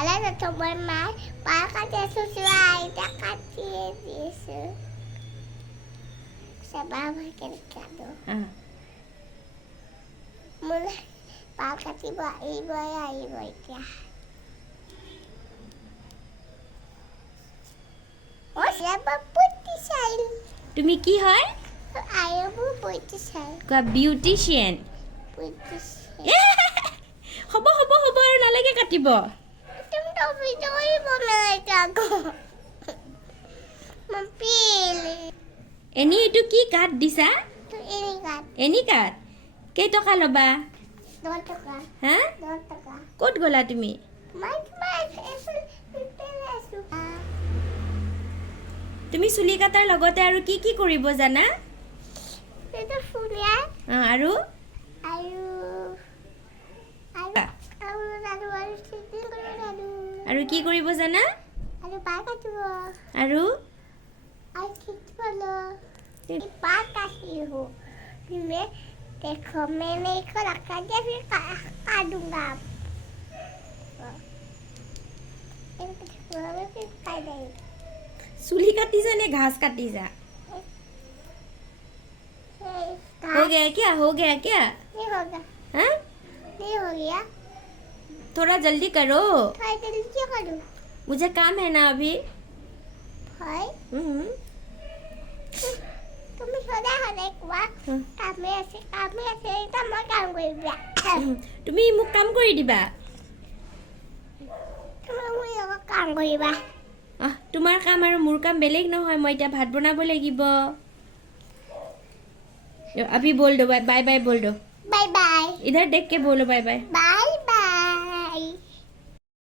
Hala na tomar mai. Para ka susuai. Takati disu. Sa baba kelikado. Mula para tiba iba ya. Oh, siapa putih sail? তুমি কি হয় Ayah bu putih sail. কোৱা beautician Putih sail. হ'ব হ'ব হ'ব আৰু নালাগে কাটিব Tum topi topi boleh jago. Mempilih. Any এইটো কি কাট দিছা Tu ini kan. এনি কাট কেইটকা ল'বা 2 taka. হা 2 taka. ক'ত গ'লা তুমি Mas itu suka. তুমি চুলি কাটাৰ লগতে আৰু কি কি কৰিব জানা Itu fulia. আৰু Ayu. Ayu sini lalu. আৰু কি কৰিব জানা Ayu pakai tu. আৰু Ayu kita lo. Pakai sih ho. Ini देखो मैंने इसको रखा दिया फिर काटूंगा फिर काट देंगे চুলি কাটিছা নে ঘাস কাটিছা हो गया क्या नहीं होगा हाँ नहीं हो गया थोड़ा जल्दी करो थोड़ा जल्दी क्या करूँ मुझे काम है ना अभी भाई তুমি সদা হলে কোৱা কামে আছে এটা মই কাম কৰিবা তুমি মোক কাম কৰি দিবা তুমি মোৰ লগত কাম কৰিবা তোমাৰ কাম আৰু মোৰ কাম বেলেগ নহয় মই এতিয়া ভাত বনাব লাগিব अभी बोल दो बाय बाय बोल दो बाय बाय इधर देख के बोलो बाय बाय बाय